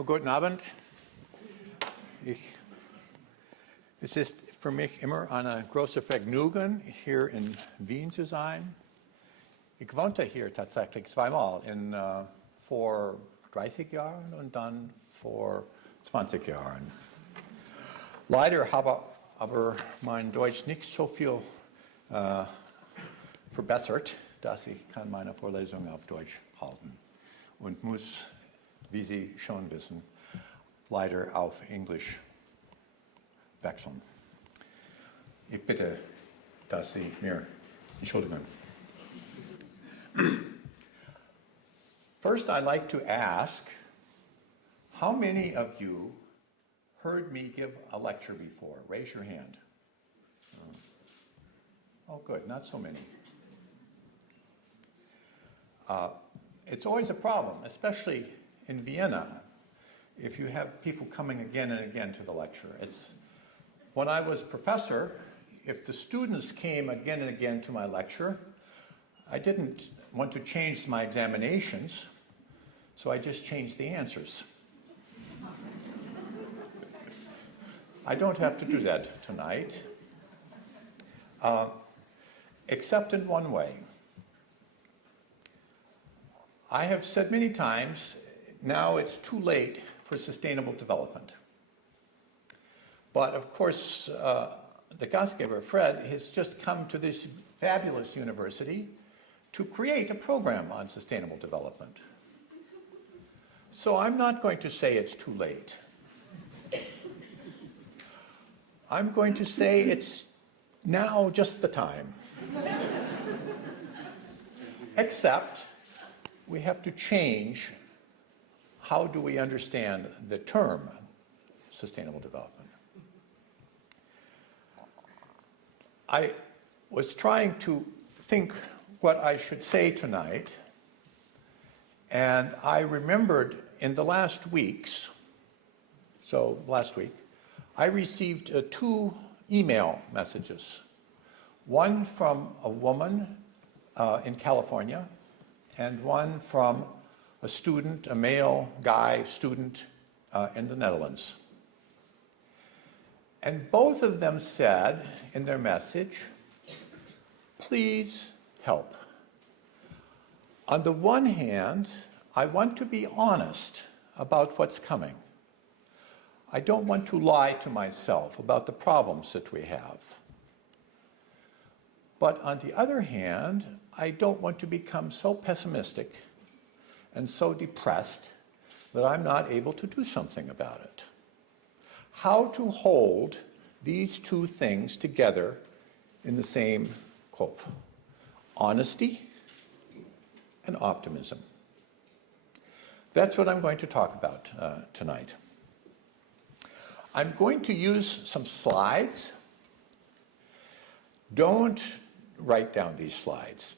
Oh, guten Abend. Es ist für mich immer ein großes Vergnügen, hier in Wien zu sein. Ich wohnte hier tatsächlich zweimal, vor 30 Jahren und dann vor 20 Jahren. Leider habe aber mein Deutsch nicht so viel verbessert, dass ich kann meine Vorlesungen auf Deutsch halten und muss, wie Sie schon wissen, leider auf Englisch wechseln. Ich bitte, dass Sie mir entschuldigen. First, I'd like to ask, how many of you heard me give a lecture before? Raise your hand. Oh, good, not so many. It's always a problem, especially in Vienna, if you have people coming again and again to the lecture. When I was professor, if the students came again and again to my lecture, I didn't want to change my examinations, so I just changed the answers. I don't have to do that tonight, except in one way. I have said many times, now it's too late for sustainable development. But of course, the Gastgeber, Fred, has just come to this fabulous university to create a program on sustainable development. So I'm not going to say it's too late. I'm going to say it's now just the time. Except we have to change how do we understand the term sustainable development. I was trying to think what I should say tonight, and I remembered in the last weeks, last week, I received 2 email messages. One from a woman in California, and one from a student, a male guy student in the Netherlands. And both of them said in their message, please help. On the one hand, I want to be honest about what's coming. I don't want to lie to myself about the problems that we have. But on the other hand, I don't want to become so pessimistic and so depressed that I'm not able to do something about it. How to hold these 2 things together in the same Kopf: honesty and optimism. That's what I'm going to talk about tonight. I'm going to use some slides. Don't write down these slides.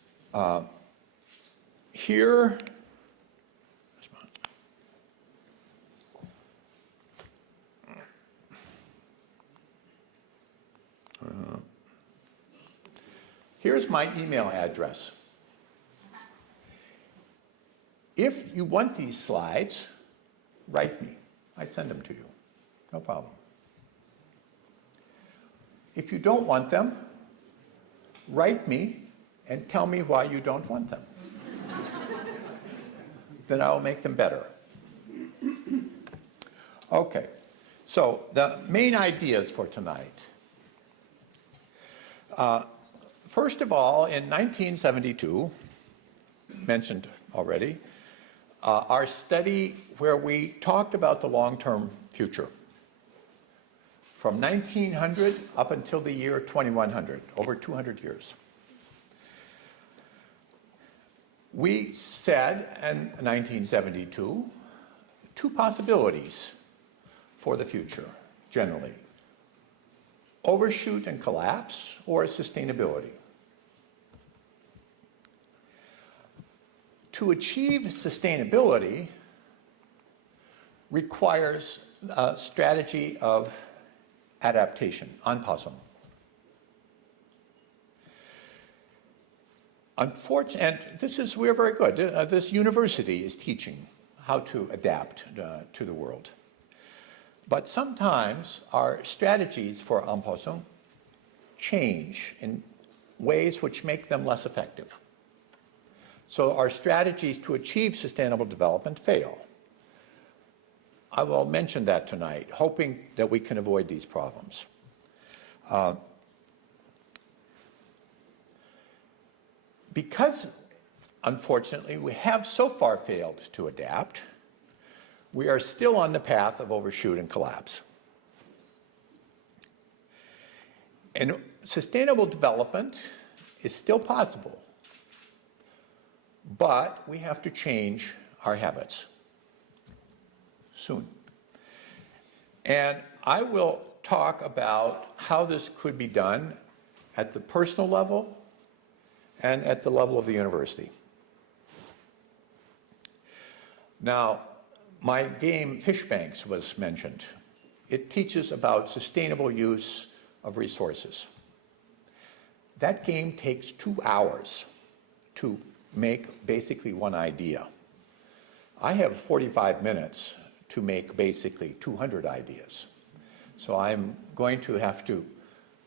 Here, here's my email address. If you want these slides, write me. I send them to you. No problem. If you don't want them, write me and tell me why you don't want them. Then I'll make them better. Okay, so the main ideas for tonight. First of all, in 1972, mentioned already, our study where we talked about the long-term future. From 1900 up until the year 2100, over 200 years. We said in 1972, 2 possibilities for the future, generally. Overshoot and collapse, or sustainability. To achieve sustainability requires a strategy of adaptation, Anpassung. Unfortunately, and we're very good. This university is teaching how to adapt to the world. But sometimes our strategies for Anpassung change in ways which make them less effective. So our strategies to achieve sustainable development fail. I will mention that tonight, hoping that we can avoid these problems. Because, unfortunately, we have so far failed to adapt, we are still on the path of overshoot and collapse. And sustainable development is still possible, but we have to change our habits soon. And I will talk about how this could be done at the personal level and at the level of the university. Now, my game Fish Banks was mentioned. It teaches about sustainable use of resources. That game takes 2 hours to make basically one idea. I have 45 minutes to make basically 200 ideas. So I'm going to have to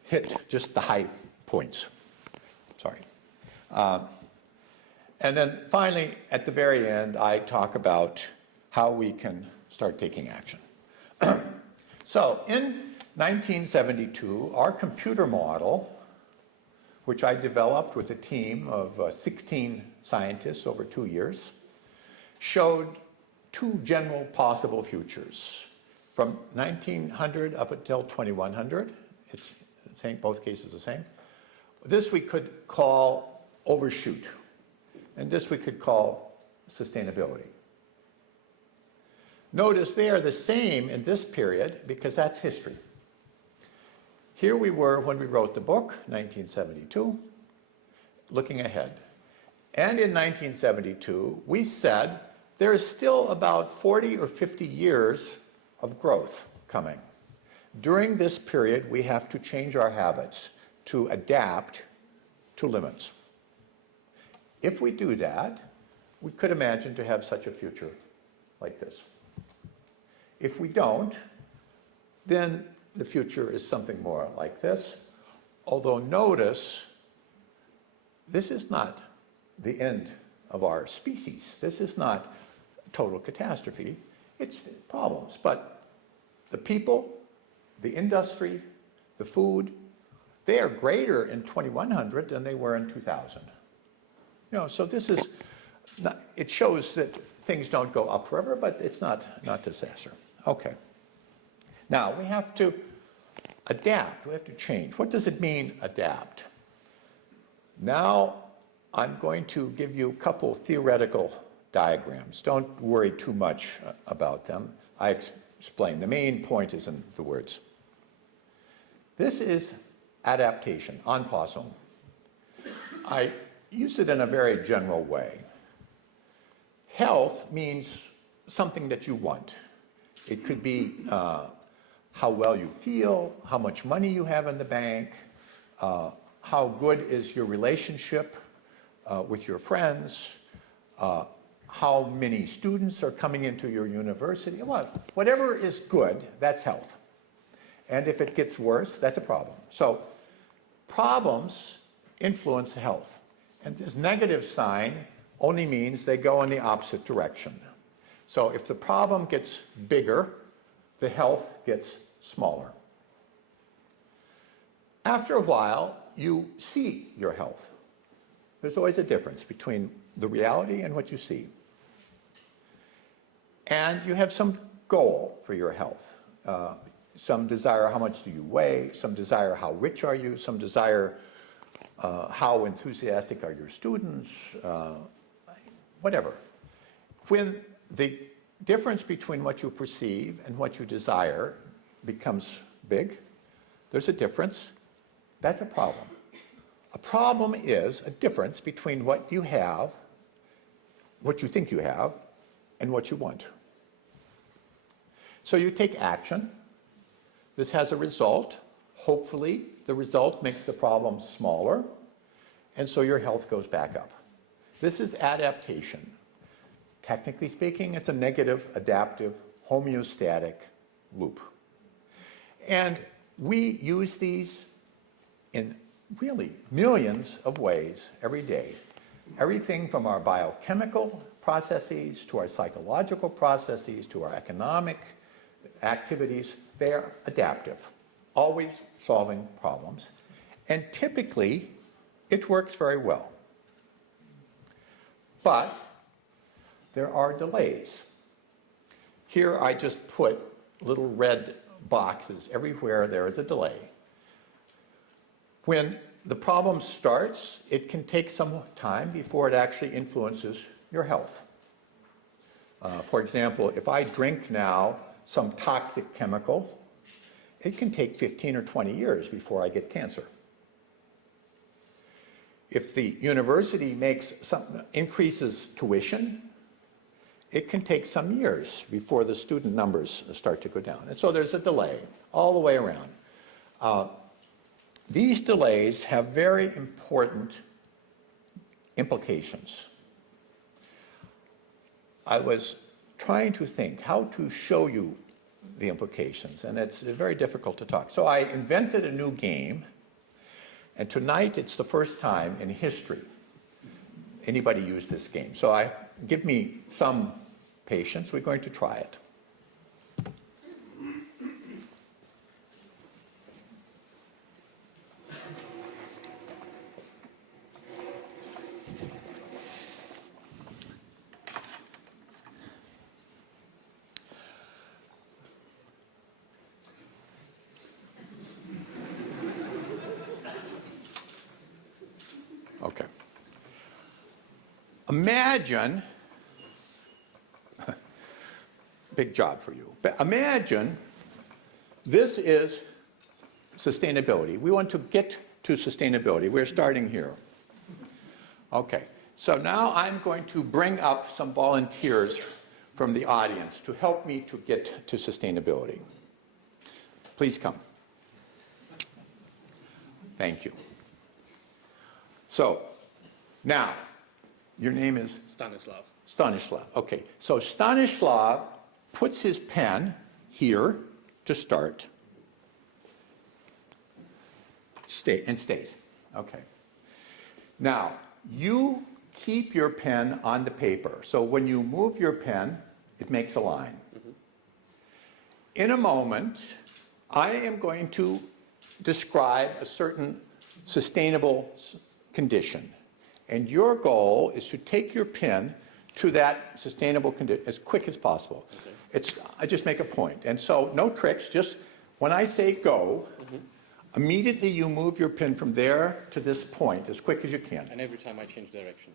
hit just the high points. Sorry. And then finally, at the very end, I talk about how we can start taking action. So in 1972, our computer model, which I developed with a team of 16 scientists over 2 years, showed 2 general possible futures. From 1900 up until 2100, it's the same, both cases the same. This we could call overshoot, and this we could call sustainability. Notice they are the same in this period because that's history. Here we were when we wrote the book, 1972, looking ahead. And in 1972, we said there is still about 40 or 50 years of growth coming. During this period, we have to change our habits to adapt to limits. If we do that, we could imagine to have such a future like this. If we don't, then the future is something more like this. Although notice, this is not the end of our species. This is not total catastrophe. It's problems. But the people, the industry, the food, they are greater in 2100 than they were in 2000. You know, so this is, not, it shows that things don't go up forever, but it's not disaster. Okay. Now, we have to adapt. We have to change. What does it mean, adapt? Now, I'm going to give you a couple theoretical diagrams. Don't worry too much about them. I explain. The main point is in the words. This is adaptation, Anpassung. I use it in a very general way. Health means something that you want. It could be how well you feel, how much money you have in the bank, how good is your relationship with your friends, how many students are coming into your university. Whatever is good, that's health. And if it gets worse, that's a problem. So problems influence health. And this negative sign only means they go in the opposite direction. So if the problem gets bigger, the health gets smaller. After a while, you see your health. There's always a difference between the reality and what you see. And you have some goal for your health. Some desire how much do you weigh, some desire how rich are you, some desire how enthusiastic are your students, whatever. When the difference between what you perceive and what you desire becomes big, there's a difference, that's a problem. A problem is a difference between what you have, what you think you have, and what you want. So you take action. This has a result. Hopefully, the result makes the problem smaller, and so your health goes back up. This is adaptation. Technically speaking, it's a negative, adaptive, homeostatic loop. And we use these in really millions of ways every day. Everything from our biochemical processes to our psychological processes to our economic activities, they're adaptive, always solving problems. And typically, it works very well. But there are delays. Here I just put little red boxes. Everywhere there is a delay. When the problem starts, it can take some time before it actually influences your health. For example, if I drink now some toxic chemical, it can take 15 or 20 years before I get cancer. If the university increases tuition, it can take some years before the student numbers start to go down. And so there's a delay all the way around. These delays have very important implications. I was trying to think how to show you the implications, and it's very difficult to talk. So I invented a new game, and tonight it's the first time in history anybody used this game. So give me some patience. We're going to try it. Okay. Imagine, big job for you, but imagine this is sustainability. We want to get to sustainability. We're starting here. Okay, so now I'm going to bring up some volunteers from the audience to help me to get to sustainability. Please come. Thank you. So, now, your name is? Stanislav. Stanislav, okay. So Stanislav puts his pen here to start. And stays, okay. Now, you keep your pen on the paper. So when you move your pen, it makes a line. Mm-hmm. In a moment, I am going to describe a certain sustainable condition. And your goal is to take your pen to that sustainable condition as quick as possible. Okay. I just make a point. And so no tricks, just when I say go, mm-hmm. Immediately you move your pen from there to this point as quick as you can. And every time I change direction?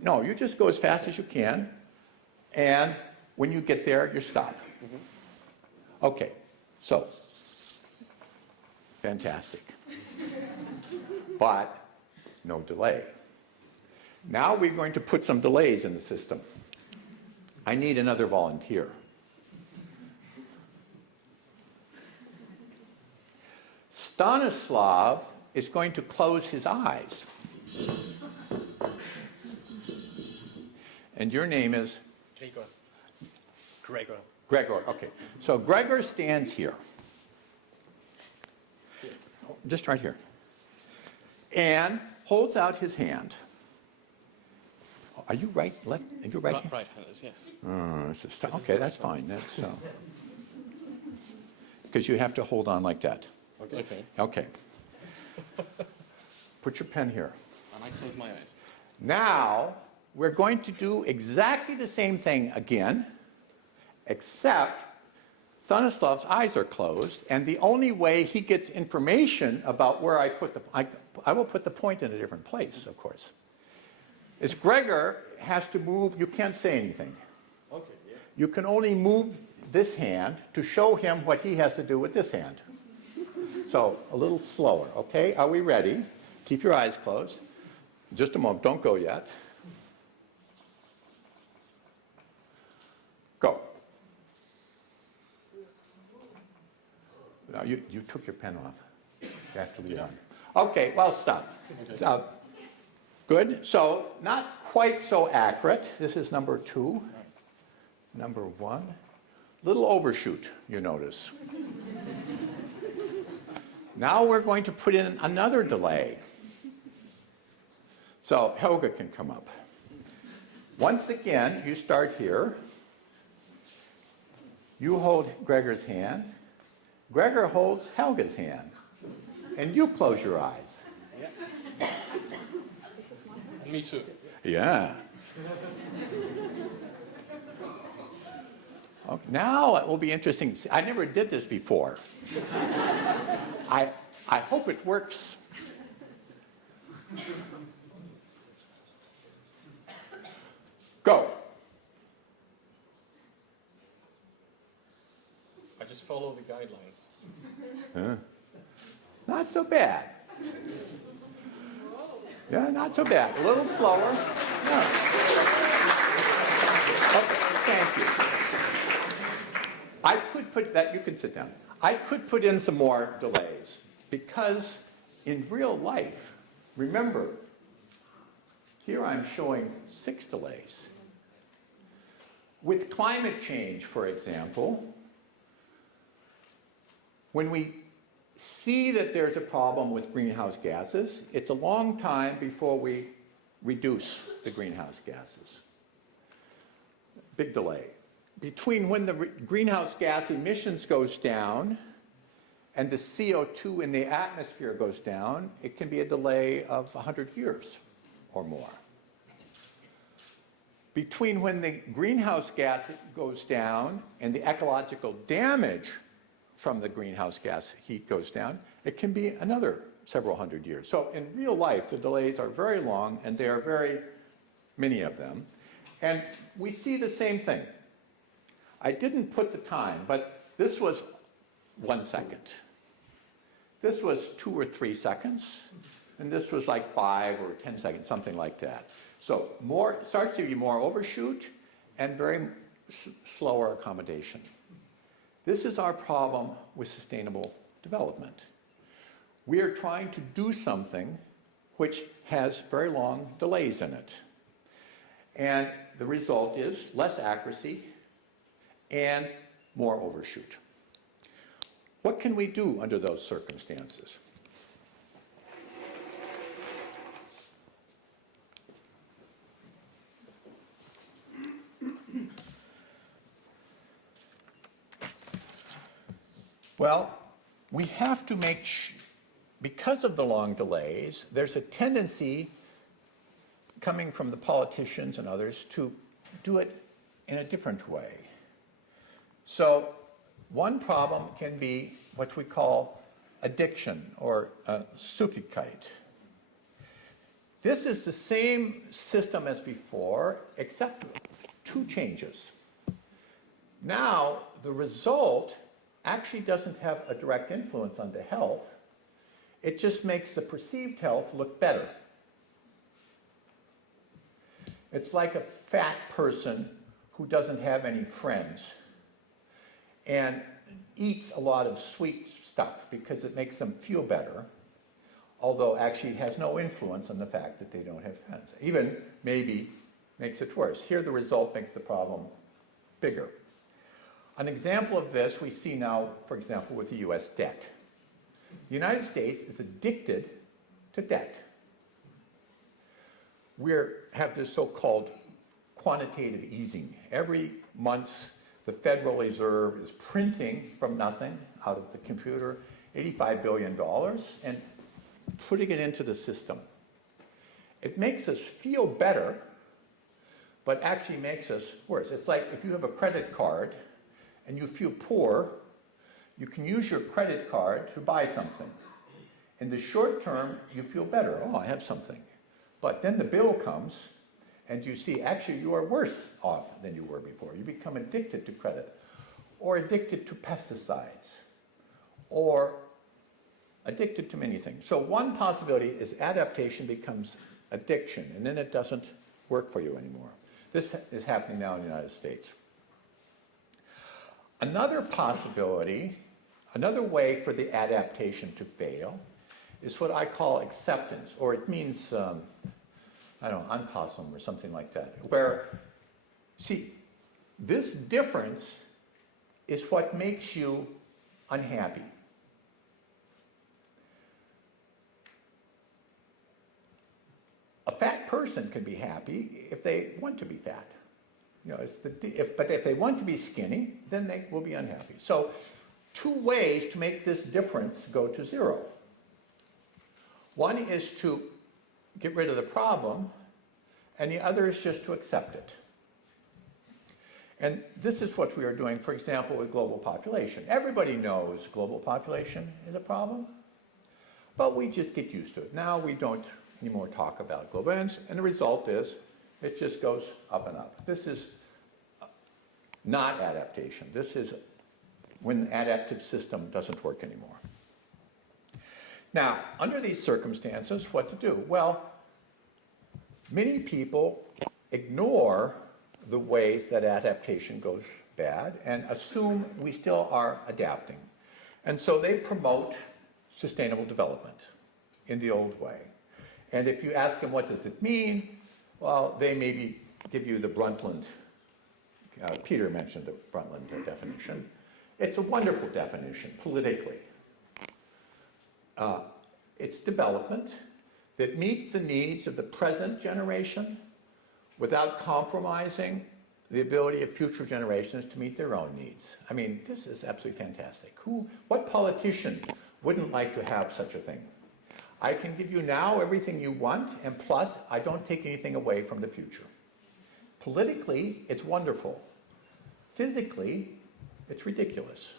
No, you just go as fast as you can. And when you get there, you stop. Mm-hmm. Okay, so, fantastic. But no delay. Now we're going to put some delays in the system. I need another volunteer. Stanislav is going to close his eyes. And your name is? Gregor. Gregor, okay. So Gregor stands here. Just right here. And holds out his hand. Are you right, left? Are you right? Right-handed, yes. Okay, that's fine. That's because you have to hold on like that. Okay. Okay. Put your pen here. And I close my eyes. Now, we're going to do exactly the same thing again, except Stanislav's eyes are closed, and the only way he gets information about where I put I will put the point in a different place, of course, is Gregor has to move. You can't say anything. Okay, yeah. You can only move this hand to show him what he has to do with this hand. So a little slower, okay? Are we ready? Keep your eyes closed. Just a moment, don't go yet. Go. No, you took your pen off. You have to leave it on. Okay, well, stop. Okay. Good. So not quite so accurate. This is number 2. Number 1. Little overshoot, you notice. Now we're going to put in another delay. So Helga can come up. Once again, you start here. You hold Gregor's hand. Gregor holds Helga's hand. And you close your eyes. Yeah. Me too. Yeah. Okay, now it will be interesting. I never did this before. I hope it works. Go. I just follow the guidelines. Huh? Not so bad. Yeah, not so bad. A little slower. No. Okay, thank you. I could put that, you can sit down. I could put in some more delays because in real life, remember, here I'm showing 6 delays. With climate change, for example, when we see that there's a problem with greenhouse gases, it's a long time before we reduce the greenhouse gases. Big delay. Between when the greenhouse gas emissions goes down and the CO2 in the atmosphere goes down, it can be a delay of 100 years or more. Between when the greenhouse gas goes down and the ecological damage from the greenhouse gas heat goes down, it can be another several hundred years. So in real life, the delays are very long, and there are very many of them. And we see the same thing. I didn't put the time, but this was 1 second. This was 2 or 3 seconds, and this was like 5 or 10 seconds, something like that. So more starts to be more overshoot and very slower accommodation. This is our problem with sustainable development. We are trying to do something which has very long delays in it. And the result is less accuracy and more overshoot. What can we do under those circumstances? Well, we have to because of the long delays, there's a tendency coming from the politicians and others to do it in a different way. So one problem can be what we call addiction or Süchtigkeit. This is the same system as before, except 2 changes. Now, the result actually doesn't have a direct influence on the health. It just makes the perceived health look better. It's like a fat person who doesn't have any friends and eats a lot of sweet stuff because it makes them feel better, although actually it has no influence on the fact that they don't have friends. Even maybe makes it worse. Here the result makes the problem bigger. An example of this we see now, for example, with the US debt. The United States is addicted to debt. We have this so-called quantitative easing. Every month, the Federal Reserve is printing from nothing out of the computer $85 billion and putting it into the system. It makes us feel better, but actually makes us worse. It's like if you have a credit card and you feel poor, you can use your credit card to buy something. In the short term, you feel better. Oh, I have something. But then the bill comes, and you see, actually, you are worse off than you were before. You become addicted to credit, or addicted to pesticides, or addicted to many things. So one possibility is adaptation becomes addiction, and then it doesn't work for you anymore. This is happening now in the United States. Another possibility, another way for the adaptation to fail is what I call acceptance, or it means, I don't know, uncosum or something like that, where, see, this difference is what makes you unhappy. A fat person can be happy if they want to be fat. You know, but if they want to be skinny, then they will be unhappy. So, two ways to make this difference go to zero. One is to get rid of the problem, and the other is just to accept it. And this is what we are doing, for example, with global population. Everybody knows global population is a problem, but we just get used to it. Now we don't anymore talk about global ends, and the result is it just goes up and up. This is not adaptation. This is when the adaptive system doesn't work anymore. Now, under these circumstances, what to do? Well, many people ignore the ways that adaptation goes bad and assume we still are adapting. And so they promote sustainable development in the old way. And if you ask them what does it mean, well, they maybe give you the Brundtland, Peter mentioned the Brundtland definition. It's a wonderful definition politically. It's development that meets the needs of the present generation without compromising the ability of future generations to meet their own needs. I mean, this is absolutely fantastic. What politician wouldn't like to have such a thing? I can give you now everything you want, and plus, I don't take anything away from the future. Politically, it's wonderful. Physically, it's ridiculous.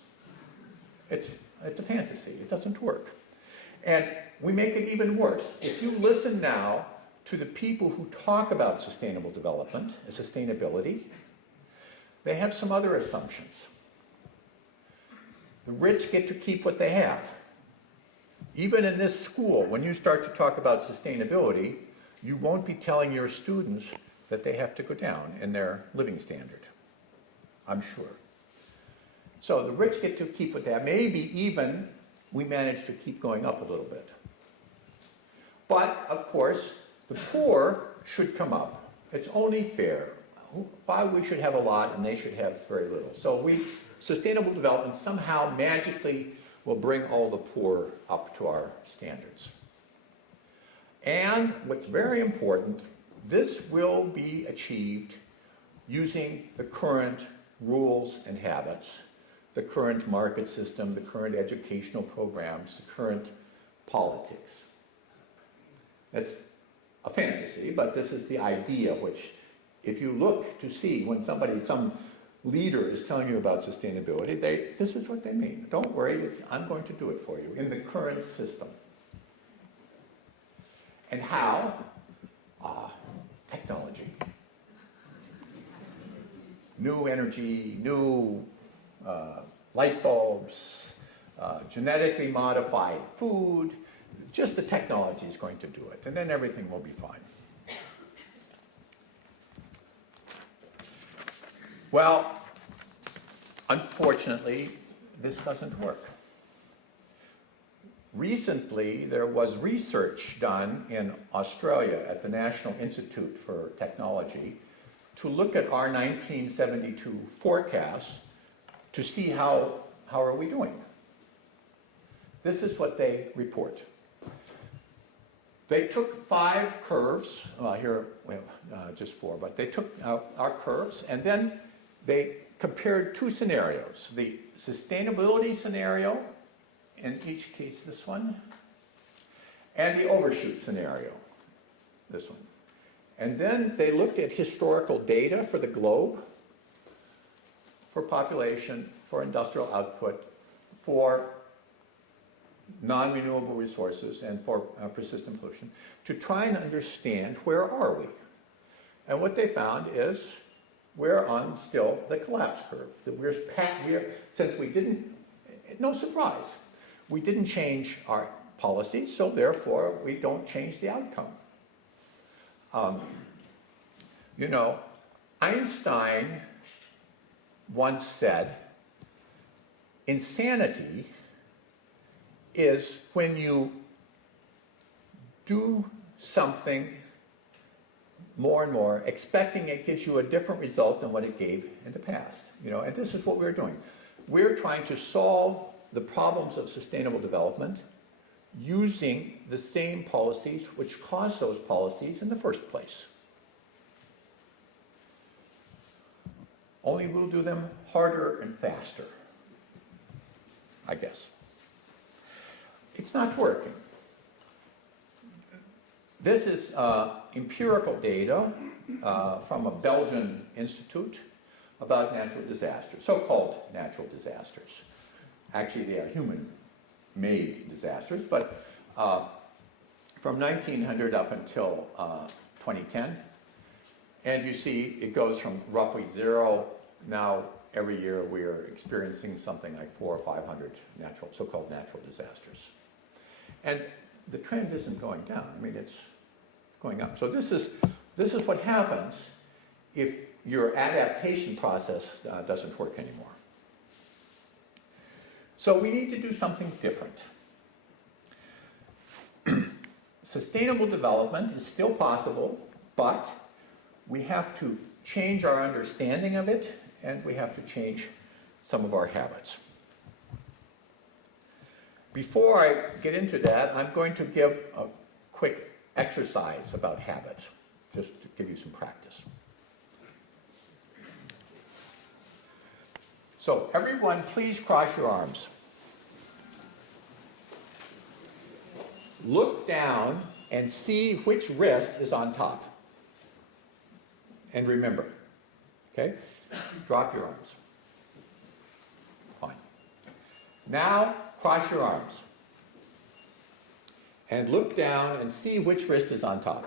It's a fantasy. It doesn't work. And we make it even worse. If you listen now to the people who talk about sustainable development and sustainability, they have some other assumptions. The rich get to keep what they have. Even in this school, when you start to talk about sustainability, you won't be telling your students that they have to go down in their living standard, I'm sure. So the rich get to keep what they have. Maybe even we manage to keep going up a little bit. But, of course, the poor should come up. It's only fair. Why we should have a lot and they should have very little. So sustainable development somehow magically will bring all the poor up to our standards. And what's very important, this will be achieved using the current rules and habits, the current market system, the current educational programs, the current politics. That's a fantasy, but this is the idea which, if you look to see when some leader is telling you about sustainability, this is what they mean. Don't worry, I'm going to do it for you in the current system. And how? Technology. New energy, new light bulbs, genetically modified food. Just the technology is going to do it, and then everything will be fine. Well, unfortunately, this doesn't work. Recently, there was research done in Australia at the National Institute for Technology to look at our 1972 forecasts to see how are we doing. This is what they report. They took 5 curves, here we have just 4, but they took our curves and then they compared 2 scenarios. The sustainability scenario, in each case this one, and the overshoot scenario, this one. And then they looked at historical data for the globe, for population, for industrial output, for non-renewable resources, and for persistent pollution, to try and understand where are we. And what they found is we're on still the collapse curve. That since we didn't, no surprise, we didn't change our policies, so therefore we don't change the outcome. You know, Einstein once said, insanity is when you do something more and more, expecting it gives you a different result than what it gave in the past. And this is what we're doing. We're trying to solve the problems of sustainable development using the same policies which caused those policies in the first place. Only we'll do them harder and faster, I guess. It's not working. This is empirical data from a Belgian institute about natural disasters, so-called natural disasters. Actually, they are human-made disasters, but from 1900 up until 2010. And you see it goes from roughly 0. Now, every year we are experiencing something like 400 or 500 so-called natural disasters. And the trend isn't going down. I mean, it's going up. So this is what happens if your adaptation process doesn't work anymore. So we need to do something different. Sustainable development is still possible, but we have to change our understanding of it, and we have to change some of our habits. Before I get into that, I'm going to give a quick exercise about habits, just to give you some practice. So everyone, please cross your arms. Look down and see which wrist is on top. And remember, okay? Drop your arms. Fine. Now, cross your arms. And look down and see which wrist is on top.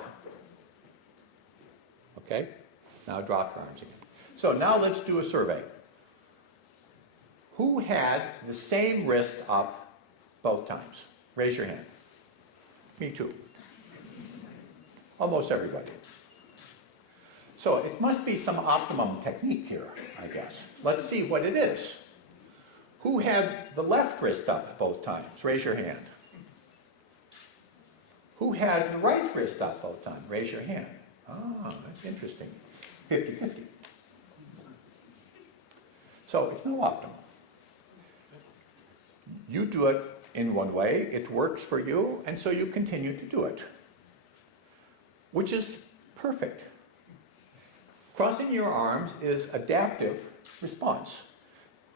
Okay? Now drop your arms again. So now let's do a survey. Who had the same wrist up both times? Raise your hand. Me too. Almost everybody. So it must be some optimum technique here, I guess. Let's see what it is. Who had the left wrist up both times? Raise your hand. Who had the right wrist up both times? Raise your hand. Ah, that's interesting. 50-50. So it's no optimal. You do it in one way, it works for you, and so you continue to do it, which is perfect. Crossing your arms is adaptive response.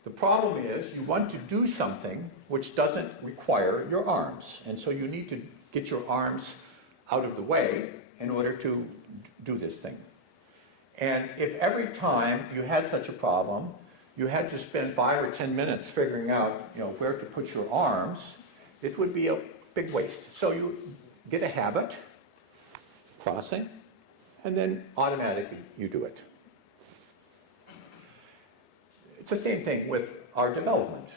The problem is you want to do something which doesn't require your arms, and so you need to get your arms out of the way in order to do this thing. And if every time you had such a problem, you had to spend 5 or 10 minutes figuring out, where to put your arms, it would be a big waste. So you get a habit, crossing, and then automatically you do it. It's the same thing with our development.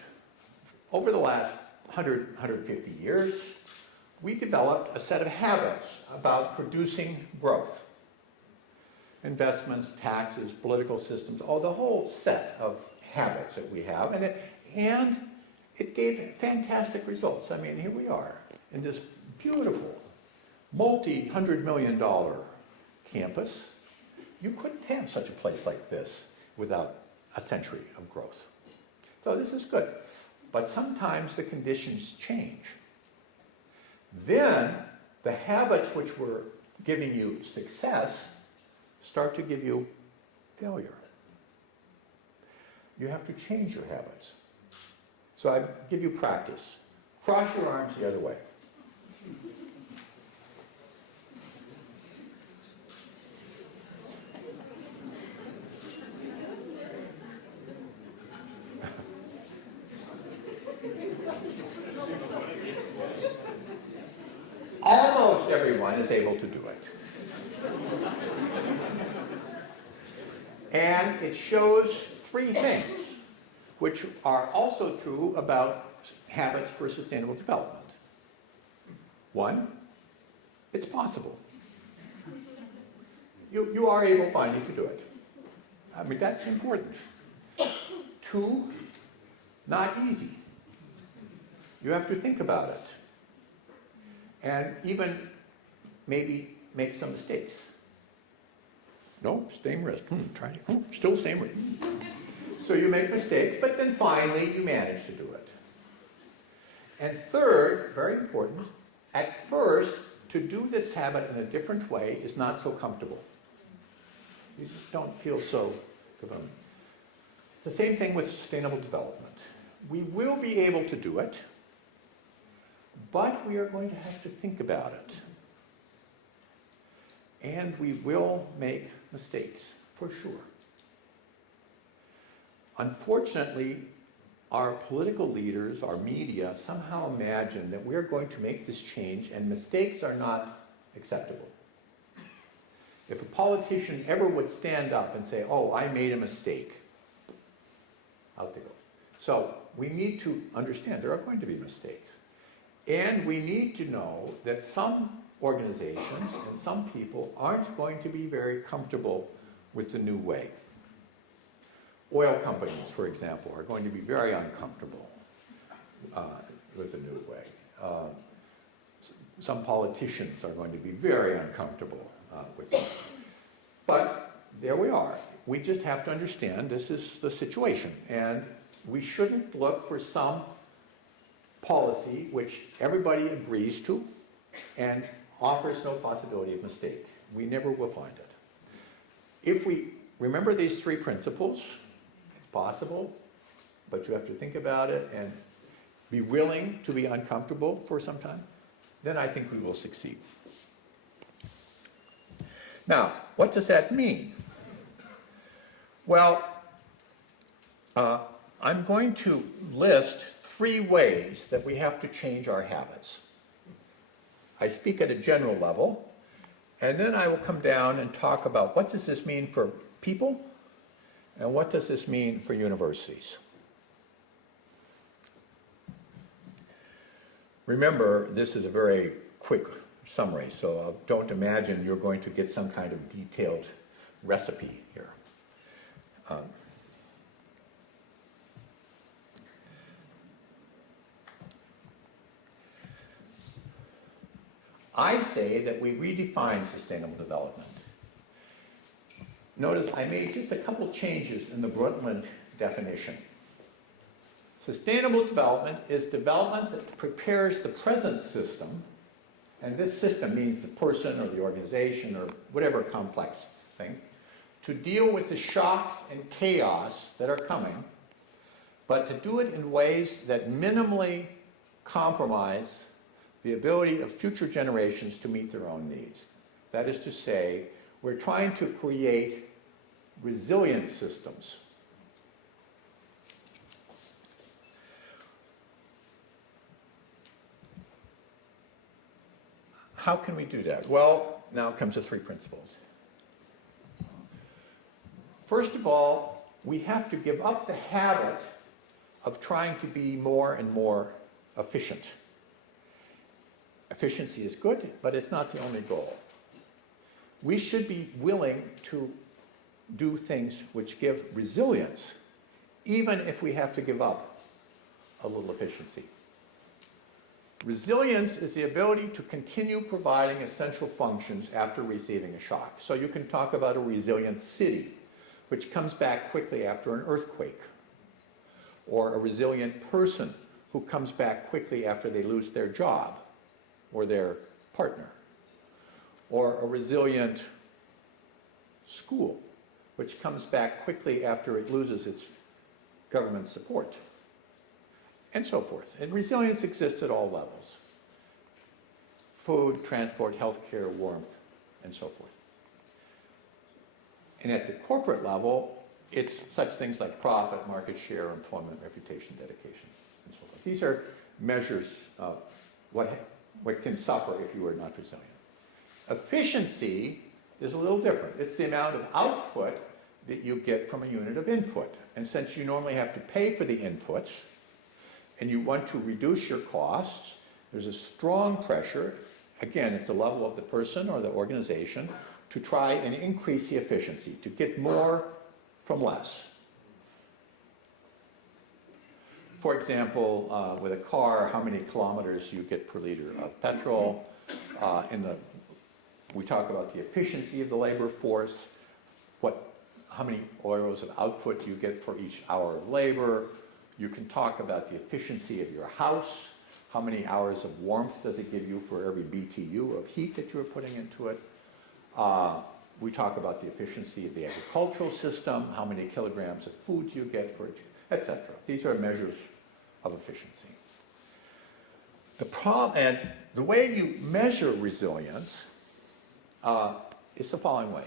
Over the last 100, 150 years, we developed a set of habits about producing growth. Investments, taxes, political systems, the whole set of habits that we have. And it gave fantastic results. I mean, here we are in this beautiful, multi-$100 million campus. You couldn't have such a place like this without a century of growth. So this is good. But sometimes the conditions change. Then the habits which were giving you success start to give you failure. You have to change your habits. So I give you practice. Cross your arms the other way. Almost everyone is able to do it. And it shows 3 things, which are also true about habits for sustainable development. 1, it's possible. You are able finally to do it. I mean, that's important. 2, not easy. You have to think about it. And even maybe make some mistakes. Nope, same wrist. Still same wrist. So you make mistakes, but then finally you manage to do it. And third, very important, at first, to do this habit in a different way is not so comfortable. You just don't feel so good. It's the same thing with sustainable development. We will be able to do it, but we are going to have to think about it. And we will make mistakes, for sure. Unfortunately, our political leaders, our media, somehow imagine that we're going to make this change and mistakes are not acceptable. If a politician ever would stand up and say, oh, I made a mistake, out they go. So we need to understand there are going to be mistakes. And we need to know that some organizations and some people aren't going to be very comfortable with the new way. Oil companies, for example, are going to be very uncomfortable with the new way. Some politicians are going to be very uncomfortable with it. But there we are. We just have to understand this is the situation. And we shouldn't look for some policy which everybody agrees to and offers no possibility of mistake. We never will find it. If we remember these three principles, it's possible, but you have to think about it and be willing to be uncomfortable for some time, then I think we will succeed. Now, what does that mean? Well, I'm going to list 3 ways that we have to change our habits. I speak at a general level, and then I will come down and talk about what does this mean for people, and what does this mean for universities. Remember, this is a very quick summary, so don't imagine you're going to get some kind of detailed recipe here. I say that we redefine sustainable development. Notice I made just a couple changes in the Brundtland definition. Sustainable development is development that prepares the present system, and this system means the person or the organization or whatever complex thing, to deal with the shocks and chaos that are coming, but to do it in ways that minimally compromise the ability of future generations to meet their own needs. That is to say, we're trying to create resilient systems. How can we do that? Well, now comes the 3 principles. First of all, we have to give up the habit of trying to be more and more efficient. Efficiency is good, but it's not the only goal. We should be willing to do things which give resilience, even if we have to give up a little efficiency. Resilience is the ability to continue providing essential functions after receiving a shock. So you can talk about a resilient city, which comes back quickly after an earthquake, or a resilient person who comes back quickly after they lose their job or their partner, or a resilient school, which comes back quickly after it loses its government support, and so forth. And resilience exists at all levels: food, transport, healthcare, warmth, and so forth. And at the corporate level, it's such things like profit, market share, employment, reputation, dedication, and so forth. These are measures of what can suffer if you are not resilient. Efficiency is a little different. It's the amount of output that you get from a unit of input. And since you normally have to pay for the inputs, and you want to reduce your costs, there's a strong pressure, again, at the level of the person or the organization, to try and increase the efficiency, to get more from less. For example, with a car, how many kilometers you get per liter of petrol. We talk about the efficiency of the labor force. how many euros of output you get for each hour of labor. You can talk about the efficiency of your house. How many hours of warmth does it give you for every BTU of heat that you're putting into it? We talk about the efficiency of the agricultural system, how many kilograms of food you get for it, etc. These are measures of efficiency. And the way you measure resilience is the following way.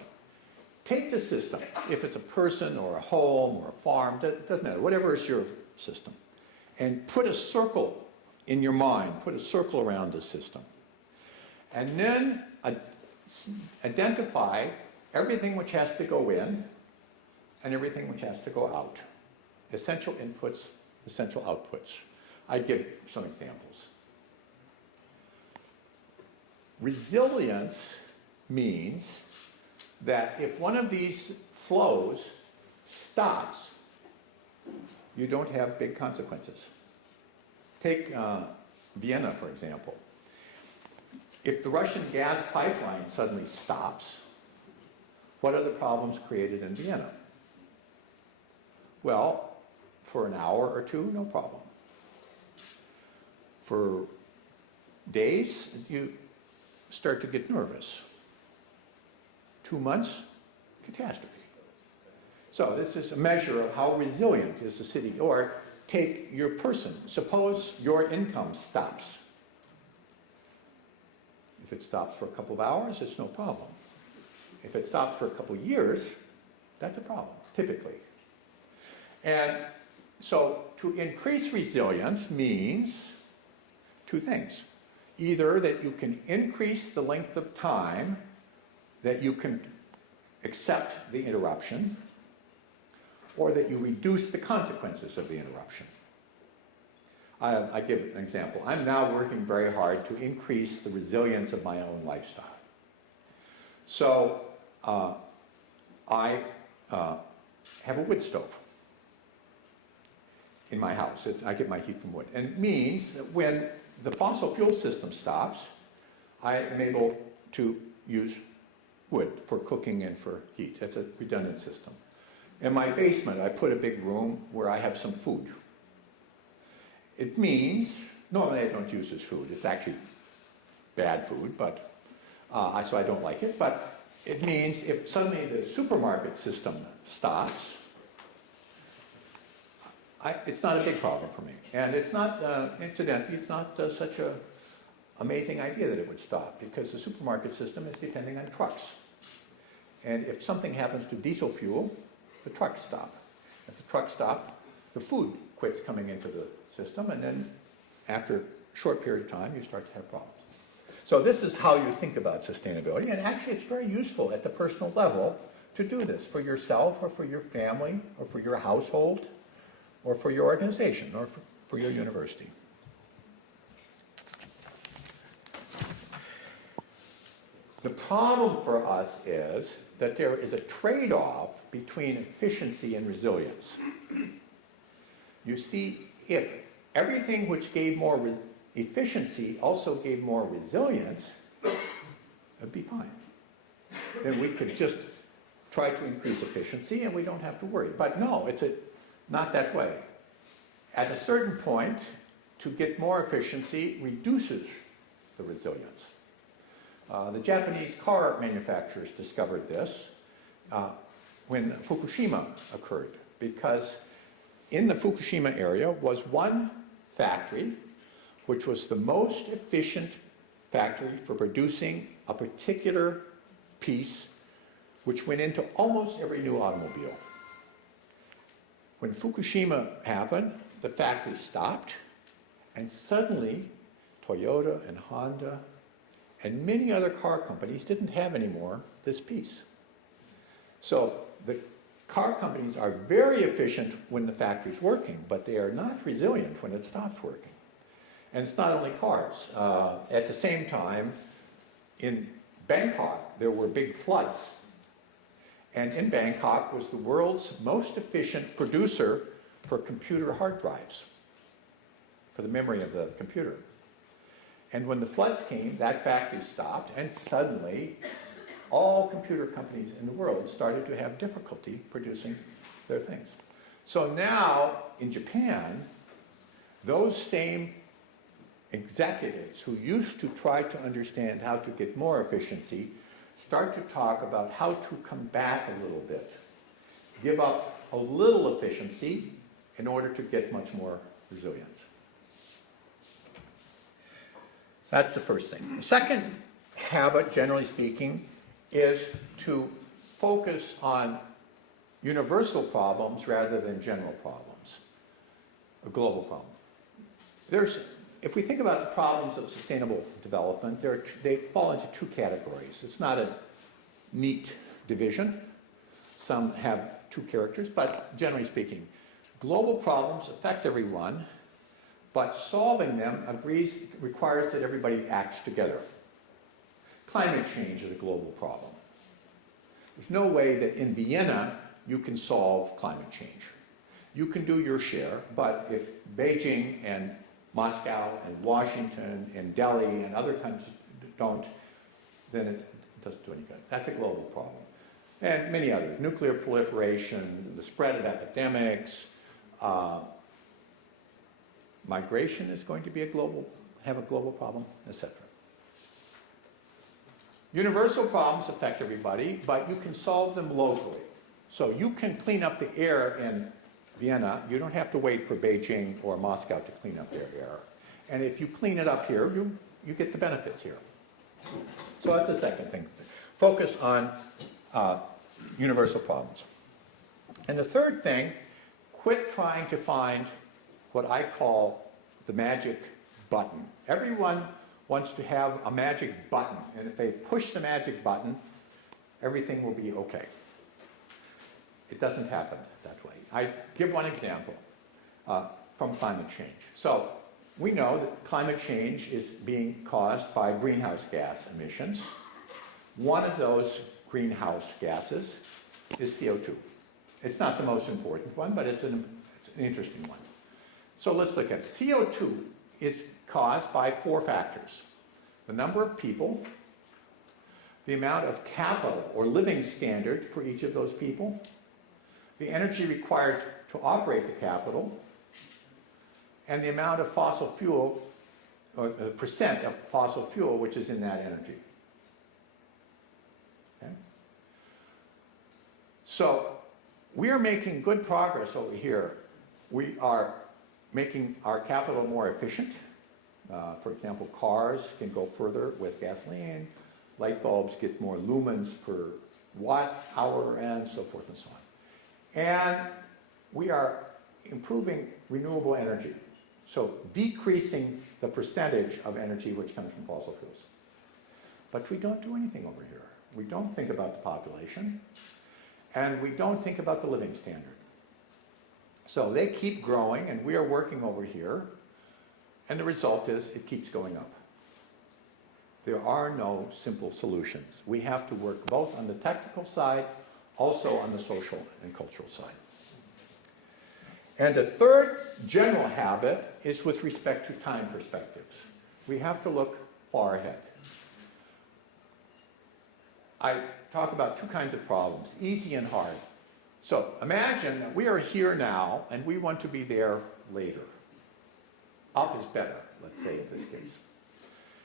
Take the system, if it's a person or a home or a farm, doesn't matter, whatever is your system, and put a circle in your mind, put a circle around the system. And then identify everything which has to go in and everything which has to go out. Essential inputs, essential outputs. I give some examples. Resilience means that if one of these flows stops, you don't have big consequences. Take Vienna, for example. If the Russian gas pipeline suddenly stops, what are the problems created in Vienna? Well, for an hour or two, no problem. For days, you start to get nervous. 2 months, catastrophe. So this is a measure of how resilient is the city. Or take your person. Suppose your income stops. If it stops for a couple of hours, it's no problem. If it stops for a couple of years, that's a problem, typically. And so to increase resilience means two things. Either that you can increase the length of time that you can accept the interruption, or that you reduce the consequences of the interruption. I give an example. I'm now working very hard to increase the resilience of my own lifestyle. So I have a wood stove in my house. I get my heat from wood. And it means that when the fossil fuel system stops, I am able to use wood for cooking and for heat. That's a redundant system. In my basement, I put a big room where I have some food. It means, normally I don't use this food. It's actually bad food, but so I don't like it. But it means if suddenly the supermarket system stops, it's not a big problem for me. And it's not, incidentally, it's not such an amazing idea that it would stop, because the supermarket system is depending on trucks. And if something happens to diesel fuel, the trucks stop. If the trucks stop, the food quits coming into the system, and then after a short period of time, you start to have problems. So this is how you think about sustainability, and actually it's very useful at the personal level to do this for yourself or for your family or for your household or for your organization or for your university. The problem for us is that there is a trade-off between efficiency and resilience. You see, if everything which gave more efficiency also gave more resilience, it'd be fine. Then we could just try to increase efficiency and we don't have to worry. But no, it's not that way. At a certain point, to get more efficiency reduces the resilience. The Japanese car manufacturers discovered this when Fukushima occurred, because in the Fukushima area was one factory which was the most efficient factory for producing a particular piece which went into almost every new automobile. When Fukushima happened, the factory stopped, and suddenly Toyota and Honda and many other car companies didn't have anymore this piece. So the car companies are very efficient when the factory's working, but they are not resilient when it stops working. And it's not only cars. At the same time, in Bangkok, there were big floods. And in Bangkok was the world's most efficient producer for computer hard drives, for the memory of the computer. And when the floods came, that factory stopped, and suddenly all computer companies in the world started to have difficulty producing their things. So now, in Japan, those same executives who used to try to understand how to get more efficiency start to talk about how to come back a little bit, give up a little efficiency in order to get much more resilience. That's the first thing. The second habit, generally speaking, is to focus on universal problems rather than general problems, a global problem. If we think about the problems of sustainable development, they fall into two categories. It's not a neat division. Some have two characters, but generally speaking, global problems affect everyone, but solving them requires that everybody acts together. Climate change is a global problem. There's no way that in Vienna you can solve climate change. You can do your share, but if Beijing and Moscow and Washington and Delhi and other countries don't, then it doesn't do any good. That's a global problem. And many others, nuclear proliferation, the spread of epidemics, migration is going to be have a global problem, etc. Universal problems affect everybody, but you can solve them locally. So you can clean up the air in Vienna. You don't have to wait for Beijing or Moscow to clean up their air. And if you clean it up here, you get the benefits here. So that's the second thing. Focus on universal problems. And the third thing, quit trying to find what I call the magic button. Everyone wants to have a magic button, and if they push the magic button, everything will be okay. It doesn't happen that way. I give one example from climate change. So we know that climate change is being caused by greenhouse gas emissions. One of those greenhouse gases is CO2. It's not the most important one, but it's an interesting one. So let's look at it. CO2 is caused by 4 factors: the number of people, the amount of capital or living standard for each of those people, the energy required to operate the capital, and the amount of fossil fuel, or the percent of fossil fuel which is in that energy. Okay? So we are making good progress over here. We are making our capital more efficient. For example, cars can go further with gasoline. Light bulbs get more lumens per watt hour, and so forth and so on. And we are improving renewable energy, so decreasing the percentage of energy which comes from fossil fuels. But we don't do anything over here. We don't think about the population, and we don't think about the living standard. So they keep growing, and we are working over here, and the result is it keeps going up. There are no simple solutions. We have to work both on the technical side, also on the social and cultural side. And a third general habit is with respect to time perspectives. We have to look far ahead. I talk about 2 kinds of problems, easy and hard. So imagine that we are here now and we want to be there later. Up is better, let's say in this case.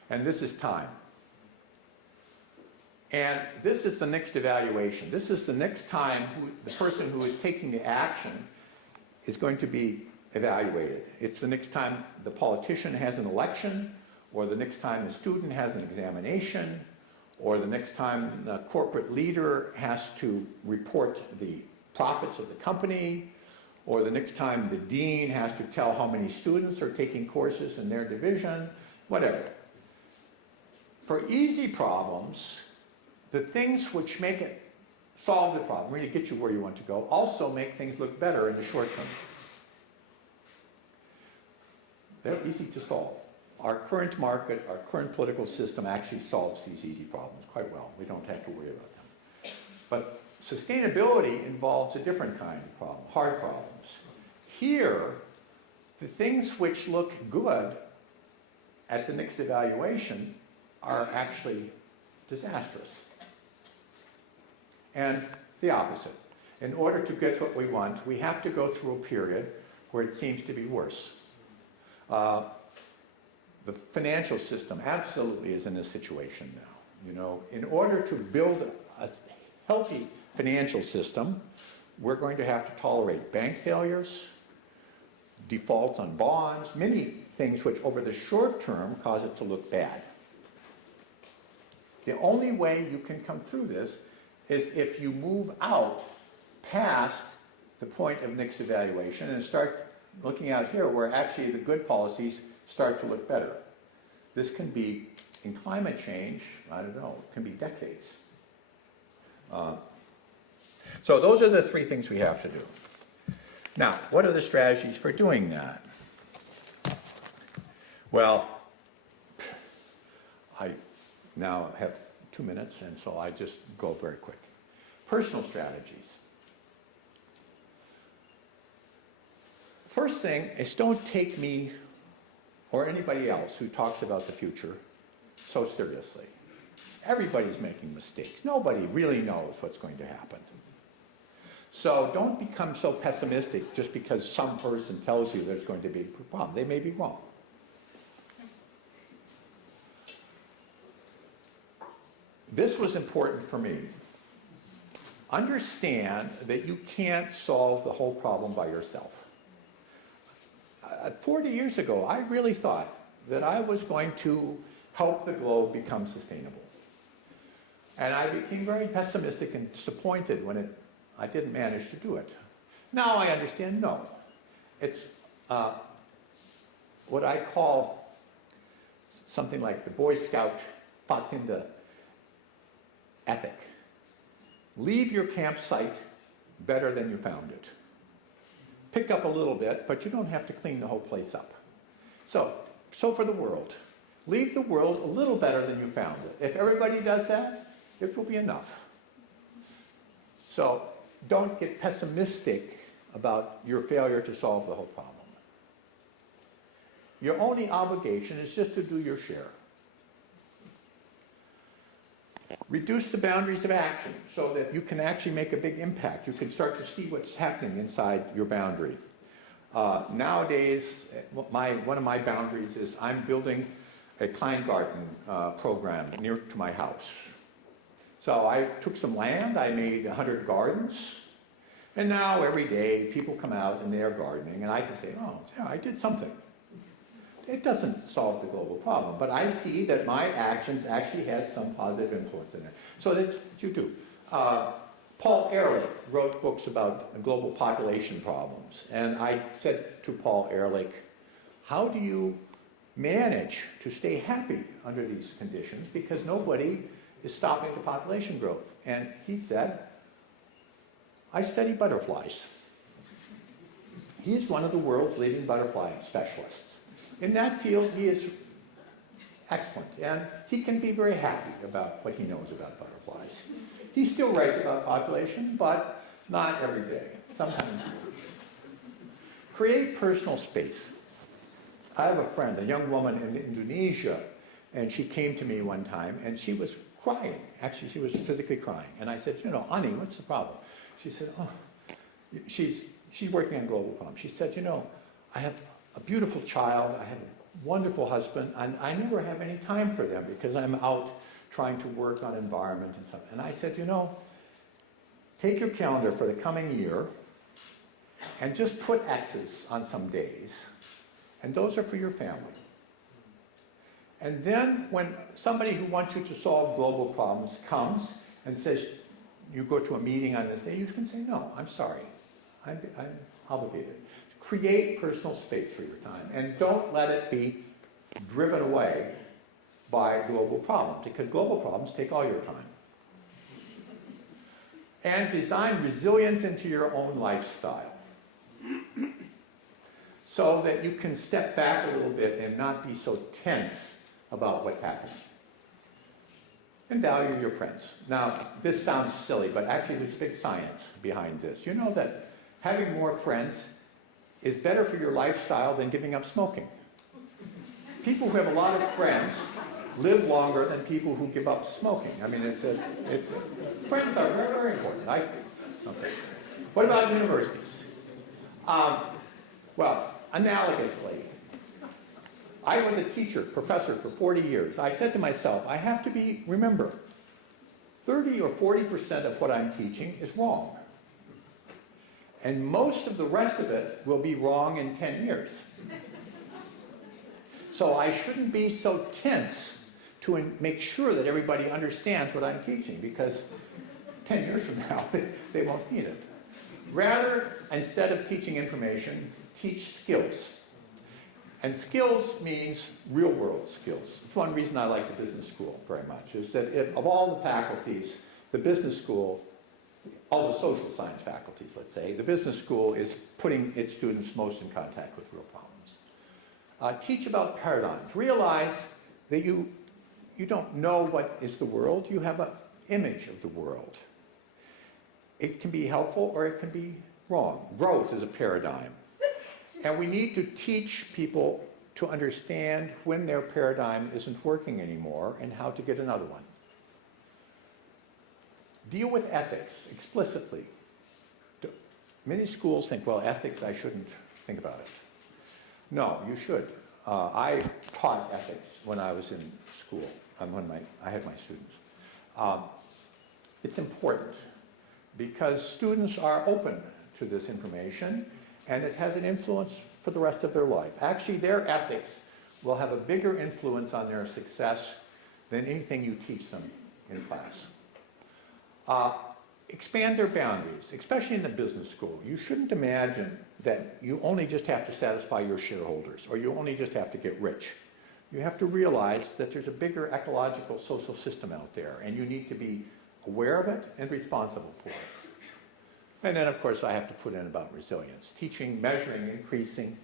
And this is time. And this is the next evaluation. This is the next time the person who is taking the action is going to be evaluated. It's the next time the politician has an election, or the next time the student has an examination, or the next time the corporate leader has to report the profits of the company, or the next time the dean has to tell how many students are taking courses in their division, whatever. For easy problems, the things which make it solve the problem, really get you where you want to go, also make things look better in the short term. They're easy to solve. Our current market, our current political system actually solves these easy problems quite well. We don't have to worry about them. But sustainability involves a different kind of problem, hard problems. Here, the things which look good at the next evaluation are actually disastrous. And the opposite. In order to get what we want, we have to go through a period where it seems to be worse. The financial system absolutely is in this situation now. You know, in order to build a healthy financial system, we're going to have to tolerate bank failures, defaults on bonds, many things which over the short term cause it to look bad. The only way you can come through this is if you move out past the point of mixed evaluation and start looking out here where actually the good policies start to look better. This can be, in climate change, I don't know, it can be decades. So those are the three things we have to do. Now, what are the strategies for doing that? Well, I now have 2 minutes, and so I just go very quick. Personal strategies. First thing is don't take me or anybody else who talks about the future so seriously. Everybody's making mistakes. Nobody really knows what's going to happen. So don't become so pessimistic just because some person tells you there's going to be a problem. They may be wrong. This was important for me. Understand that you can't solve the whole problem by yourself. 40 years ago, I really thought that I was going to help the globe become sustainable. And I became very pessimistic and disappointed when I didn't manage to do it. Now I understand, no. It's what I call something like the Boy Scout Pagtinda ethic. Leave your campsite better than you found it. Pick up a little bit, but you don't have to clean the whole place up. So for the world. Leave the world a little better than you found it. If everybody does that, it will be enough. So don't get pessimistic about your failure to solve the whole problem. Your only obligation is just to do your share. Reduce the boundaries of action so that you can actually make a big impact. You can start to see what's happening inside your boundary. Nowadays, one of my boundaries is I'm building a Kleingarten program near to my house. So I took some land, I made 100 gardens, and now every day people come out and they're gardening, and I can say, oh, yeah, I did something. It doesn't solve the global problem, but I see that my actions actually had some positive influence in there. So that you do. Paul Ehrlich wrote books about global population problems, and I said to Paul Ehrlich, how do you manage to stay happy under these conditions? Because nobody is stopping the population growth. And he said, I study butterflies. He is one of the world's leading butterfly specialists. In that field, he is excellent, and he can be very happy about what he knows about butterflies. He still writes about population, but not every day. Sometimes. Create personal space. I have a friend, a young woman in Indonesia, and she came to me one time, and she was crying. Actually, she was physically crying. And I said, you know, Ani, what's the problem? She said, oh, she's working on global problems. She said, you know, I have a beautiful child, I have a wonderful husband, and I never have any time for them because I'm out trying to work on environment and stuff. And I said, you know, take your calendar for the coming year and just put X's on some days, and those are for your family. And then when somebody who wants you to solve global problems comes and says, you go to a meeting on this day, you can say, no, I'm sorry, I'm obligated. Create personal space for your time, and don't let it be driven away by global problems, because global problems take all your time. And design resilience into your own lifestyle so that you can step back a little bit and not be so tense about what's happening. And value your friends. Now, this sounds silly, but actually there's big science behind this. You know that having more friends is better for your lifestyle than giving up smoking. People who have a lot of friends live longer than people who give up smoking. I mean, friends are very, very important. Okay. What about universities? Well, analogously, I was a teacher, professor for 40 years. I said to myself, I have to remember, 30 or 40% of what I'm teaching is wrong. And most of the rest of it will be wrong in 10 years. So I shouldn't be so tense to make sure that everybody understands what I'm teaching, because 10 years from now, they won't need it. Rather, instead of teaching information, teach skills. And skills means real-world skills. It's one reason I like the business school very much, is that of all the faculties, the business school, all the social science faculties, let's say, the business school is putting its students most in contact with real problems. Teach about paradigms. Realize that you don't know what is the world, you have an image of the world. It can be helpful or it can be wrong. Growth is a paradigm. And we need to teach people to understand when their paradigm isn't working anymore and how to get another one. Deal with ethics explicitly. Many schools think, well, ethics, I shouldn't think about it. No, you should. I taught ethics when I was in school, when I had my students. It's important because students are open to this information, and it has an influence for the rest of their life. Actually, their ethics will have a bigger influence on their success than anything you teach them in class. Expand their boundaries, especially in the business school. You shouldn't imagine that you only just have to satisfy your shareholders, or you only just have to get rich. You have to realize that there's a bigger ecological social system out there, and you need to be aware of it and responsible for it. And then, of course, I have to put in about resilience. Teaching, measuring, increasing,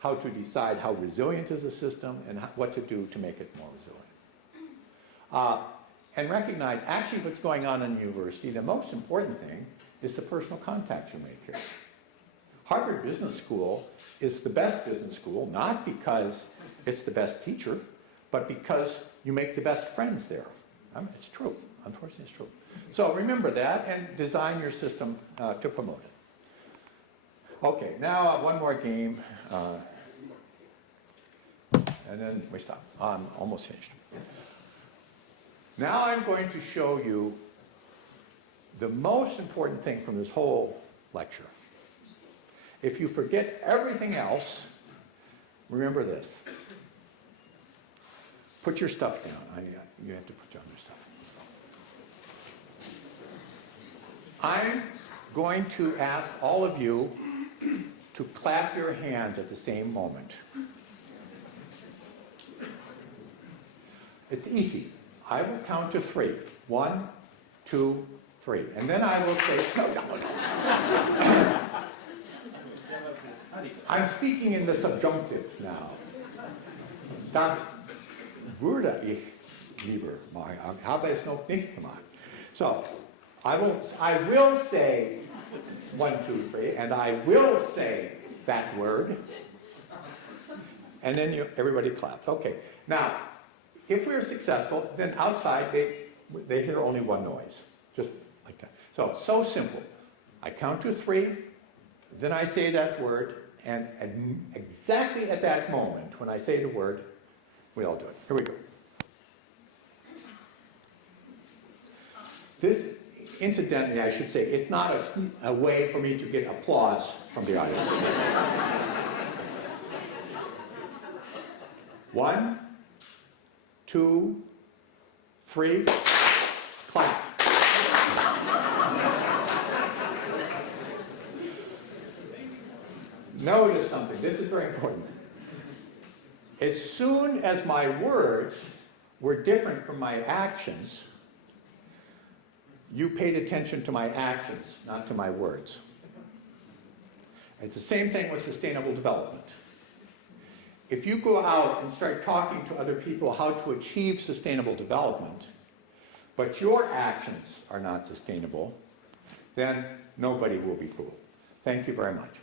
how to decide how resilient is a system and what to do to make it more resilient. And recognize, actually, what's going on in the university, the most important thing is the personal contacts you make here. Harvard Business School is the best business school, not because it's the best teacher, but because you make the best friends there. It's true. Unfortunately, it's true. So remember that and design your system to promote it. Okay, now one more game, and then we stop. I'm almost finished. Now I'm going to show you the most important thing from this whole lecture. If you forget everything else, remember this. Put your stuff down. You have to put down your stuff. I'm going to ask all of you to clap your hands at the same moment. It's easy. I will count to 3. 1, 2, 3. And then I will say, no. I'm speaking in the subjunctive now. Das würde ich lieber machen. Habe es noch nicht gemacht. So, I will say 1, 2, 3, and I will say that word. And then everybody claps. Okay. Now, if we're successful, then outside they hear only one noise, just like that. So simple. I count to 3, then I say that word, and exactly at that moment, when I say the word, we all do it. Here we go. This, incidentally, I should say, it's not a way for me to get applause from the audience. 1, 2, 3, clap. Notice something. This is very important. As soon as my words were different from my actions, you paid attention to my actions, not to my words. It's the same thing with sustainable development. If you go out and start talking to other people how to achieve sustainable development, but your actions are not sustainable, then nobody will be fooled. Thank you very much.